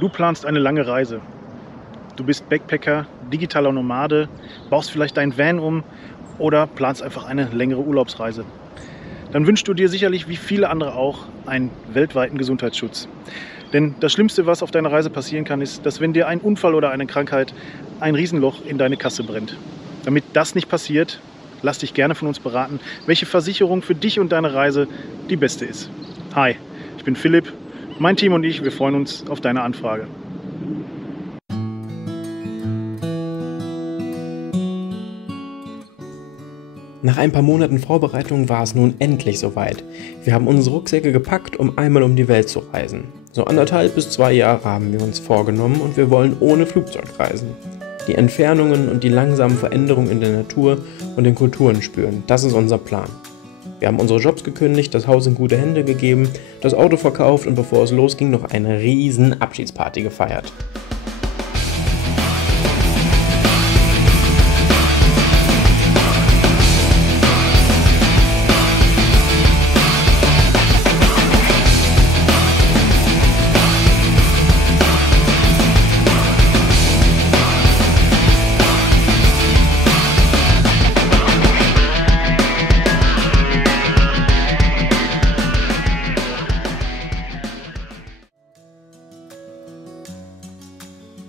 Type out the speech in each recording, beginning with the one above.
Du planst eine lange Reise. Du bist Backpacker, digitaler Nomade, baust vielleicht dein Van um oder planst einfach eine längere Urlaubsreise. Dann wünschst du dir sicherlich, wie viele andere auch, einen weltweiten Gesundheitsschutz. Denn das Schlimmste, was auf deiner Reise passieren kann, ist, dass wenn dir ein Unfall oder eine Krankheit ein Riesenloch in deine Kasse brennt. Damit das nicht passiert, lass dich gerne von uns beraten, welche Versicherung für dich und deine Reise die beste ist. Hi, ich bin Philipp, mein Team und ich, wir freuen uns auf deine Anfrage. Nach ein paar Monaten Vorbereitung war es nun endlich soweit. Wir haben unsere Rucksäcke gepackt, um einmal um die Welt zu reisen. So 1,5 bis 2 Jahre haben wir uns vorgenommen und wir wollen ohne Flugzeug reisen. Die Entfernungen und die langsamen Veränderungen in der Natur und den Kulturen spüren, das ist unser Plan. Wir haben unsere Jobs gekündigt, das Haus in gute Hände gegeben, das Auto verkauft und bevor es losging, noch eine riesen Abschiedsparty gefeiert.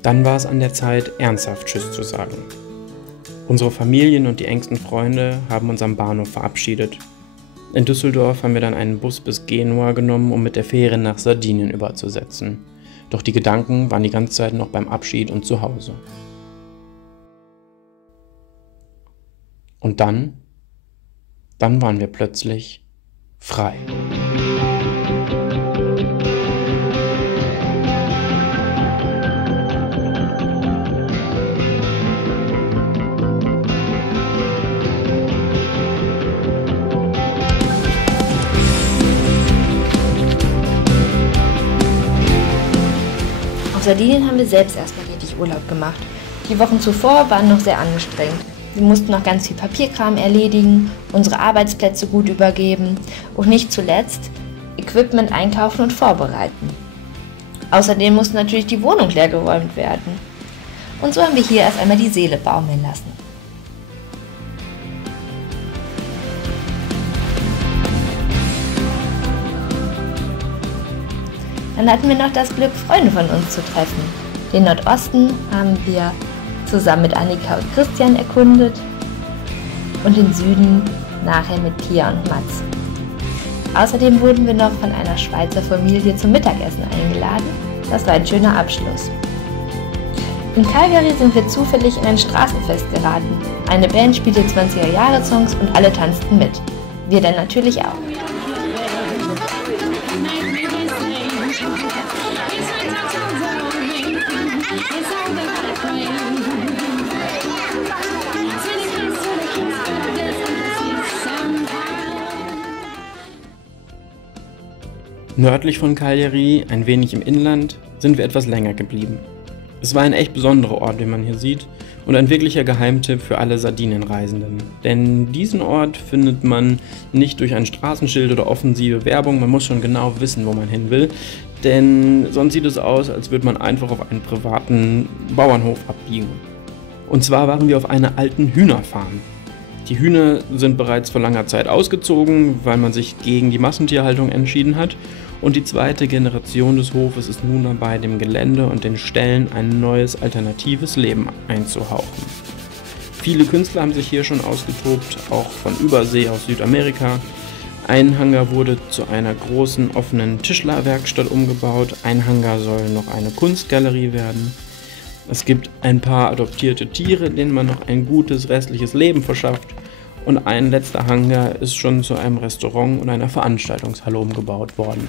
Dann war es an der Zeit, ernsthaft Tschüss zu sagen. Unsere Familien und die engsten Freunde haben uns am Bahnhof verabschiedet. In Düsseldorf haben wir dann einen Bus bis Genua genommen, um mit der Fähre nach Sardinien überzusetzen. Doch die Gedanken waren die ganze Zeit noch beim Abschied und zu Hause. Und dann waren wir plötzlich frei. Auf Sardinien haben wir selbst erstmal richtig Urlaub gemacht. Die Wochen zuvor waren noch sehr anstrengend. Wir mussten noch ganz viel Papierkram erledigen, unsere Arbeitsplätze gut übergeben und nicht zuletzt Equipment einkaufen und vorbereiten. Außerdem musste natürlich die Wohnung leergeräumt werden. Und so haben wir hier erst einmal die Seele baumeln lassen. Dann hatten wir noch das Glück, Freunde von uns zu treffen. Den Nordosten haben wir zusammen mit Annika und Christian erkundet und den Süden nachher mit Pia und Mats. Außerdem wurden wir noch von einer Schweizer Familie zum Mittagessen eingeladen. Das war ein schöner Abschluss. In Calgary sind wir zufällig in ein Straßenfest geraten. Eine Band spielte 20er-Jahre-Songs und alle tanzten mit. Wir dann natürlich auch. Nördlich von Cagliari, ein wenig im Inland, sind wir etwas länger geblieben. Es war ein echt besonderer Ort, wie man hier sieht, und ein wirklicher Geheimtipp für alle Sardinienreisenden. Denn diesen Ort findet man nicht durch ein Straßenschild oder offensive Werbung, man muss schon genau wissen, wo man hin will, denn sonst sieht es aus, als würde man einfach auf einen privaten Bauernhof abbiegen. Und zwar waren wir auf einer alten Hühnerfarm. Die Hühner sind bereits vor langer Zeit ausgezogen, weil man sich gegen die Massentierhaltung entschieden hat. Und die zweite Generation des Hofes ist nun dabei, dem Gelände und den Ställen ein neues, alternatives Leben einzuhauchen. Viele Künstler haben sich hier schon ausgetobt, auch von Übersee aus Südamerika. Ein Hangar wurde zu einer großen, offenen Tischlerwerkstatt umgebaut. Ein Hangar soll noch eine Kunstgalerie werden. Es gibt ein paar adoptierte Tiere, denen man noch ein gutes restliches Leben verschafft. Und ein letzter Hangar ist schon zu einem Restaurant und einer Veranstaltungshalle umgebaut worden.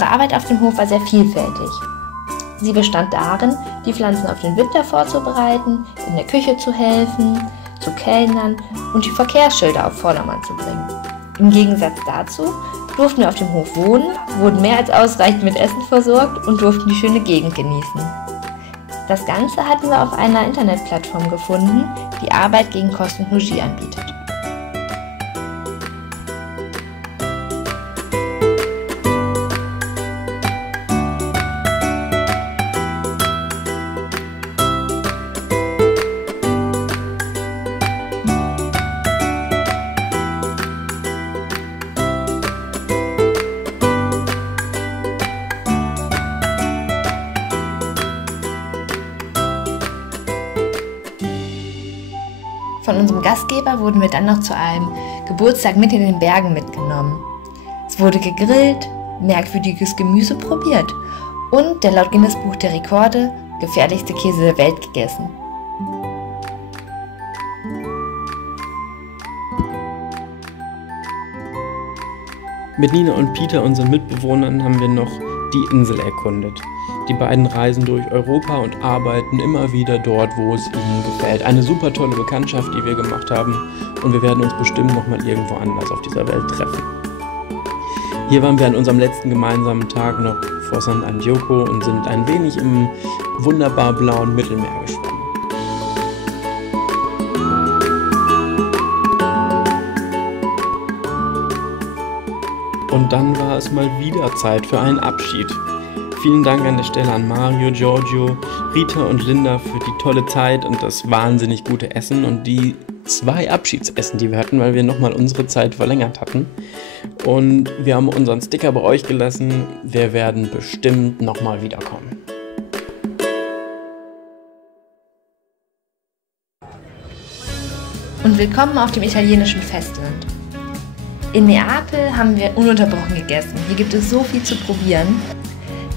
Unsere Arbeit auf dem Hof war sehr vielfältig. Sie bestand darin, die Pflanzen auf den Winter vorzubereiten, in der Küche zu helfen, zu kellnern und die Verkehrsschilder auf Vordermann zu bringen. Im Gegensatz dazu durften wir auf dem Hof wohnen, wurden mehr als ausreichend mit Essen versorgt und durften die schöne Gegend genießen. Das Ganze hatten wir auf einer Internetplattform gefunden, die Arbeit gegen Kost und Logis anbietet. Von unserem Gastgeber wurden wir dann noch zu einem Geburtstag mitten in den Bergen mitgenommen. Es wurde gegrillt, merkwürdiges Gemüse probiert und der laut Guinness Buch der Rekorde gefährlichste Käse der Welt gegessen. Mit Nina und Peter, unseren Mitbewohnern, haben wir noch die Insel erkundet. Die beiden reisen durch Europa und arbeiten immer wieder dort, wo es ihnen gefällt. Eine super tolle Bekanntschaft, die wir gemacht haben, und wir werden uns bestimmt noch mal irgendwo anders auf dieser Welt treffen. Hier waren wir an unserem letzten gemeinsamen Tag noch vor San Antioco und sind ein wenig im wunderbar blauen Mittelmeer geschwommen. Und dann war es mal wieder Zeit für einen Abschied. Vielen Dank an der Stelle an Mario, Giorgio, Rita und Linda für die tolle Zeit und das wahnsinnig gute Essen und die 2 Abschiedsessen, die wir hatten, weil wir nochmal unsere Zeit verlängert hatten. Und wir haben unseren Sticker bei euch gelassen. Wir werden bestimmt nochmal wiederkommen. Und willkommen auf dem italienischen Festland. In Neapel haben wir ununterbrochen gegessen. Hier gibt es so viel zu probieren.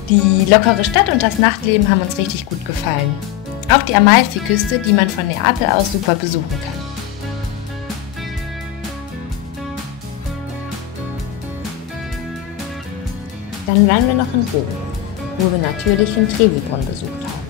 Die lockere Stadt und das Nachtleben haben uns richtig gut gefallen. Auch die Amalfiküste, die man von Neapel aus super besuchen kann. Dann waren wir noch in Rom, wo wir natürlich den Trevi-Brunnen besucht haben.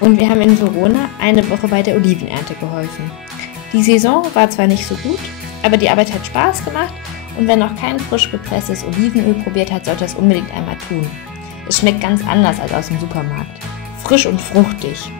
Und wir haben in Verona eine Woche bei der Olivenernte geholfen. Die Saison war zwar nicht so gut, aber die Arbeit hat Spaß gemacht und wer noch kein frisch gepresstes Olivenöl probiert hat, sollte es unbedingt einmal tun. Es schmeckt ganz anders als aus dem Supermarkt. Frisch und fruchtig.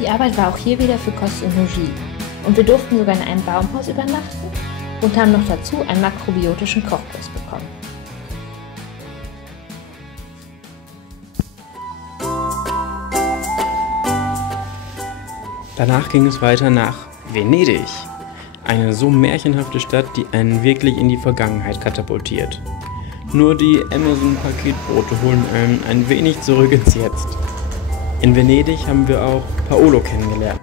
Die Arbeit war auch hier wieder für Kost und Logis. Und wir durften sogar in einem Baumhaus übernachten und haben noch dazu einen makrobiotischen Kochkurs bekommen. Danach ging es weiter nach Venedig. Eine so märchenhafte Stadt, die einen wirklich in die Vergangenheit katapultiert. Nur die Amazon-Paketboote holen einen ein wenig zurück ins Jetzt. In Venedig haben wir auch Paolo kennengelernt.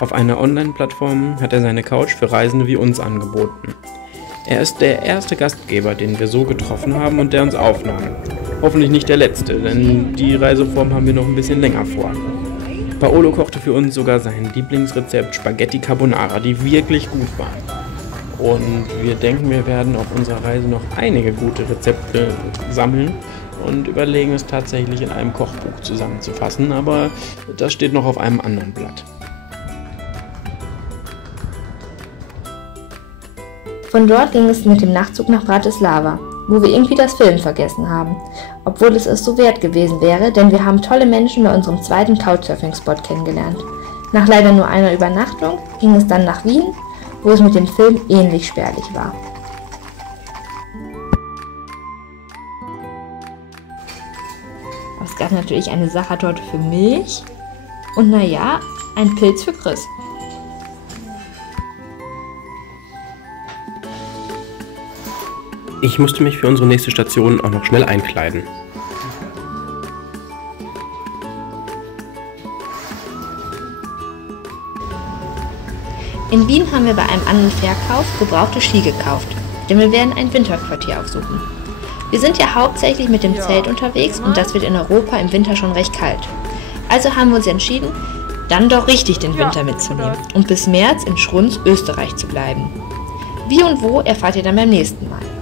Auf einer Online-Plattform hat er seine Couch für Reisende wie uns angeboten. Er ist der erste Gastgeber, den wir so getroffen haben und der uns aufnahm. Hoffentlich nicht der letzte, denn die Reiseform haben wir noch ein bisschen länger vor. Paolo kochte für uns sogar sein Lieblingsrezept Spaghetti Carbonara, die wirklich gut waren. Und wir denken, wir werden auf unserer Reise noch einige gute Rezepte sammeln und überlegen es tatsächlich in einem Kochbuch zusammenzufassen, aber das steht noch auf einem anderen Blatt. Von dort ging es mit dem Nachtzug nach Bratislava, wo wir irgendwie das Filmen vergessen haben, obwohl es so wert gewesen wäre, denn wir haben tolle Menschen bei unserem zweiten Couchsurfing-Spot kennengelernt. Nach leider nur einer Übernachtung ging es dann nach Wien, wo es mit dem Film ähnlich spärlich war. Es gab natürlich eine Sachertorte für mich und naja, ein Pilz für Chris. Ich musste mich für unsere nächste Station auch noch schnell einkleiden. In Wien haben wir bei einem anderen Verkauf gebrauchte Ski gekauft, denn wir werden ein Winterquartier aufsuchen. Wir sind ja hauptsächlich mit dem Zelt unterwegs und das wird in Europa im Winter schon recht kalt. Also haben wir uns entschieden, dann doch richtig den Winter mitzunehmen und bis März in Schruns, Österreich zu bleiben. Wie und wo erfahrt ihr dann beim nächsten Mal.